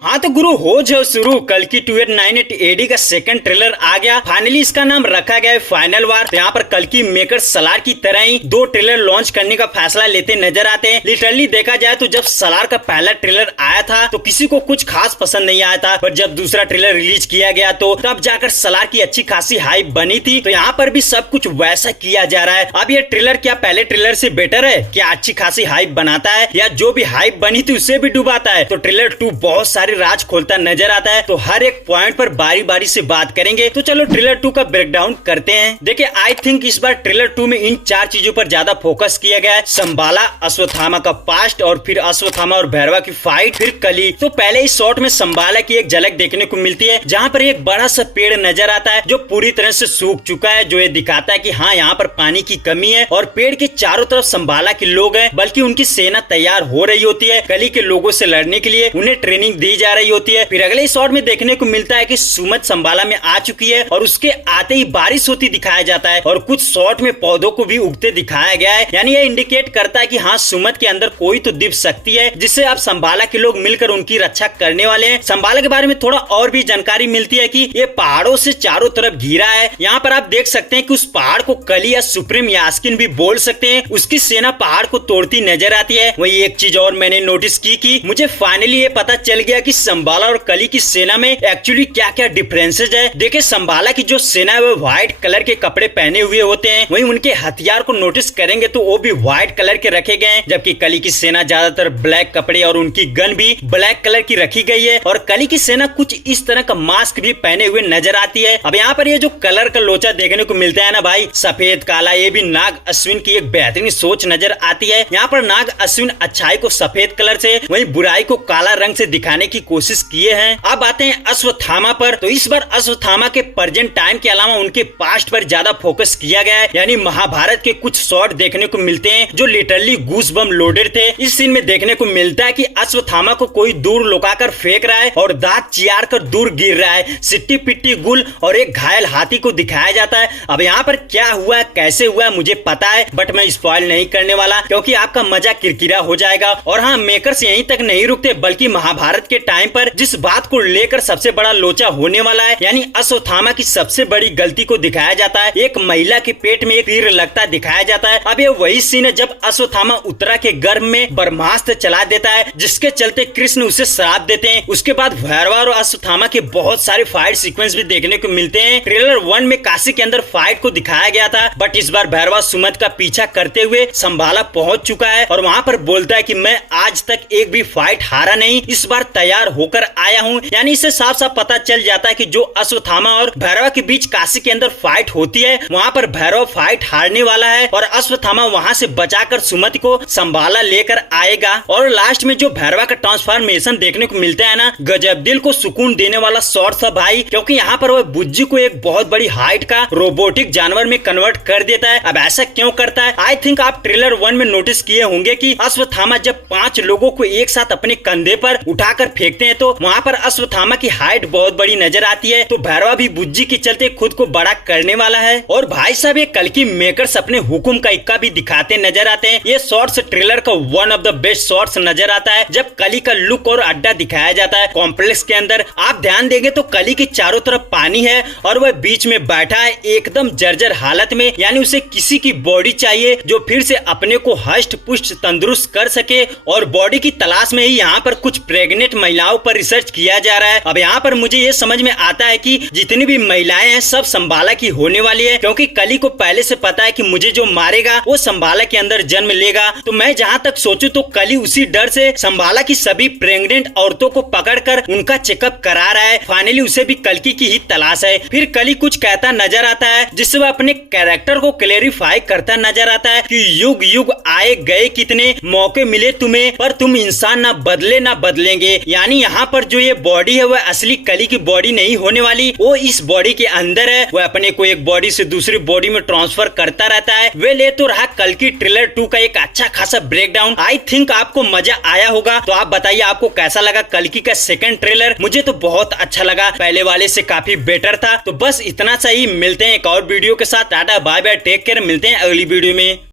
हाँ तो गुरु हो जाओ शुरू। कल्कि 2898 एडी का सेकंड ट्रेलर आ गया। फाइनली इसका नाम रखा गया है फाइनल वार। तो यहाँ पर कल्कि मेकर सलार की तरह ही दो ट्रेलर लॉन्च करने का फैसला लेते नजर आते हैं। लिटरली देखा जाए तो जब सलार का पहला ट्रेलर आया था तो किसी को कुछ खास पसंद नहीं आया था, पर जब दूसरा ट्रेलर रिलीज किया गया तो तब जाकर सलार की अच्छी खासी हाइप बनी थी। तो यहाँ पर भी सब कुछ वैसा किया जा रहा है। अब ये ट्रेलर क्या पहले ट्रेलर से बेटर है? क्या अच्छी खासी हाइप बनाता है या जो भी हाइप बनी थी उसे भी डुबाता है? तो ट्रेलर 2 बहुत सारे राज खोलता नजर आता है। तो हर एक पॉइंट पर बारी बारी से बात करेंगे। तो चलो ट्रेलर 2 का ब्रेकडाउन करते हैं। देखिए आई थिंक इस बार ट्रेलर 2 में इन 4 चीजों पर ज्यादा फोकस किया गया है। संबाला, अश्वत्थामा का पास्ट, और फिर अश्वत्थामा और भैरवा की फाइट, फिर कली। तो पहले इस शॉट में संबाला की एक झलक देखने को मिलती है जहाँ पर एक बड़ा सा पेड़ नजर आता है जो पूरी तरह से सूख चुका है, जो ये दिखाता है कि हाँ यहाँ पर पानी की कमी है। और पेड़ के चारों तरफ संबाला के लोग हैं, बल्कि उनकी सेना तैयार हो रही होती है कली के लोगों से लड़ने के लिए। उन्हें ट्रेनिंग दी जा रही होती है। फिर अगले शॉट में देखने को मिलता है कि सुमत संबाला में आ चुकी है और उसके आते ही बारिश होती दिखाया जाता है। और कुछ शॉट में पौधों को भी उगते दिखाया गया है, यानी यह इंडिकेट करता है कि हाँ सुमत के अंदर कोई तो दिव्य शक्ति है जिससे आप संबाला के लोग मिलकर उनकी रक्षा करने वाले हैं। संबाला के बारे में थोड़ा और भी जानकारी मिलती है कि ये पहाड़ों से चारों तरफ घिरा है। यहाँ पर आप देख सकते हैं कि उस पहाड़ को कली या सुप्रीम यास्किन भी बोल सकते हैं। उसकी सेना पहाड़ को तोड़ती नजर आती है। वही एक चीज और मैंने नोटिस की कि मुझे फाइनली ये पता चल गया कि संबाला और कली की सेना में एक्चुअली क्या क्या डिफरेंसेस है। देखिए संबाला की जो सेना है वो व्हाइट कलर के कपड़े पहने हुए होते हैं, वहीं उनके हथियार को नोटिस करेंगे तो वो भी व्हाइट कलर के रखे गए हैं, जबकि कली की सेना ज्यादातर ब्लैक कपड़े और उनकी गन भी ब्लैक कलर की रखी गई है। और कली की सेना कुछ इस तरह का मास्क भी पहने हुए नजर आती है। अब यहाँ पर ये जो कलर का लोचा देखने को मिलता है ना भाई, सफेद काला, ये भी नाग अश्विन की एक बेहतरीन सोच नजर आती है। यहाँ पर नाग अश्विन अच्छाई को सफेद कलर से, वहीं बुराई को काला रंग से दिखाने की कोशिश किए हैं। अब आते हैं अश्वत्थामा पर। तो इस बार अश्वत्थामा के प्रेजेंट टाइम के अलावा उनके पास्ट पर ज्यादा फोकस किया गया है, यानी महाभारत के कुछ शॉट देखने को मिलते हैं जो लिटरली गूस बम लोडेड थे। इस सीन में देखने को मिलता है कि अश्वत्थामा को कोई दूर लुकाकर फेंक रहा है और दांत चियार कर दूर गिर रहा है। सिट्टी पिट्टी गुल और एक घायल हाथी को दिखाया जाता है। अब यहाँ पर क्या हुआ कैसे हुआ मुझे पता है, बट मैं स्पॉइल नहीं करने वाला क्योंकि आपका मजा किरकिरा हो जाएगा। और हाँ, मेकर्स यहीं तक नहीं रुकते, बल्कि महाभारत के टाइम पर जिस बात को लेकर सबसे बड़ा लोचा होने वाला है, यानी अश्वत्थामा की सबसे बड़ी गलती को दिखाया जाता है। एक महिला के पेट में एक तीर लगता दिखाया जाता है। अब ये वही सीन है जब अश्वत्थामा उत्तरा के गर्भ में ब्रह्मास्त्र चला देता है, जिसके चलते कृष्ण उसे श्राप देते हैं। उसके बाद भैरवा और अश्वत्थामा के बहुत सारे फाइट सीक्वेंस भी देखने को मिलते हैं। ट्रेलर 1 में काशी के अंदर फाइट को दिखाया गया था, बट इस बार भैरवा सुमत का पीछा करते हुए संभाला पहुंच चुका है और वहां पर बोलता है कि मैं आज तक एक भी फाइट हारा नहीं, इस बार तैयार होकर आया हूं। यानी इससे साफ साफ पता चल जाता है कि जो अश्वत्थामा और भैरवा के बीच काशी के अंदर फाइट होती है वहां पर भैरव फाइट हारने वाला है और अश्वत्थामा वहां से बचाकर सुमति को संभाला लेकर आएगा। और लास्ट में जो भैरवा का ट्रांसफॉर्मेशन देखने को मिलता है ना, गजब, दिल को सुकून देने वाला शॉट था भाई, क्योंकि यहाँ पर वह बुज्जी को एक बहुत बड़ी हाइट का रोबोटिक जानवर में कन्वर्ट कर देता है। अब ऐसा क्यों करता है? आई थिंक आप ट्रेलर 1 में नोटिस किए होंगे कि अश्वत्थामा जब 5 लोगों को एक साथ अपने कंधे पर उठाकर फेंकते हैं तो वहाँ पर अश्वत्थामा की हाइट बहुत बड़ी नजर आती है। तो भैरवा भी बुज्जी के चलते खुद को बड़ा करने वाला है। और भाई साहब ये कल्कि मेकर्स अपने हुकुम का इक्का भी दिखाते नजर आते हैं। ये शॉट्स ट्रेलर का one of the best shots नजर आता है जब कली का लुक और अड्डा दिखाया जाता है कॉम्प्लेक्स के अंदर। आप ध्यान देंगे तो कली के चारों तरफ पानी है और वह बीच में बैठा है एकदम जर्जर हालत में, यानी उसे किसी की बॉडी चाहिए जो फिर से अपने को हष्ट पुष्ट तंदुरुस्त कर सके। और बॉडी की तलाश में ही यहाँ पर कुछ प्रेग्नेंट महिलाओं पर रिसर्च किया जा रहा है। अब यहाँ पर मुझे ये समझ में आता है कि जितनी भी महिलाएं हैं सब संबाला की होने वाली है, क्योंकि कली को पहले से पता है कि मुझे जो मारेगा वो संबाला के अंदर जन्म लेगा। तो मैं जहाँ तक सोचूं तो कली उसी डर से संबाला की सभी प्रेग्नेंट औरतों को पकड़कर उनका चेकअप करा रहा है। फाइनली उसे भी कल्कि की ही तलाश है। फिर कली कुछ कहता नजर आता है जिससे वह अपने कैरेक्टर को क्लेरिफाई करता नजर आता है कि युग युग आए गए कितने मौके मिले तुम्हें, पर तुम इंसान ना बदले ना बदलेंगे। यानी यहाँ पर जो ये बॉडी है वह असली कली की बॉडी नहीं होने वाली, वो इस बॉडी के अंदर है। वह अपने को एक बॉडी से दूसरी बॉडी में ट्रांसफर करता रहता है। वे ले तो रहा कल्कि ट्रेलर 2 का एक अच्छा खासा ब्रेकडाउन। आई थिंक आपको मजा आया होगा। तो आप बताइए आपको कैसा लगा कल्कि का सेकंड ट्रेलर? मुझे तो बहुत अच्छा लगा, पहले वाले से काफी बेटर था। तो बस इतना सा ही, मिलते हैं एक और वीडियो के साथ। Tata bye bye, take care, मिलते हैं अगली वीडियो में।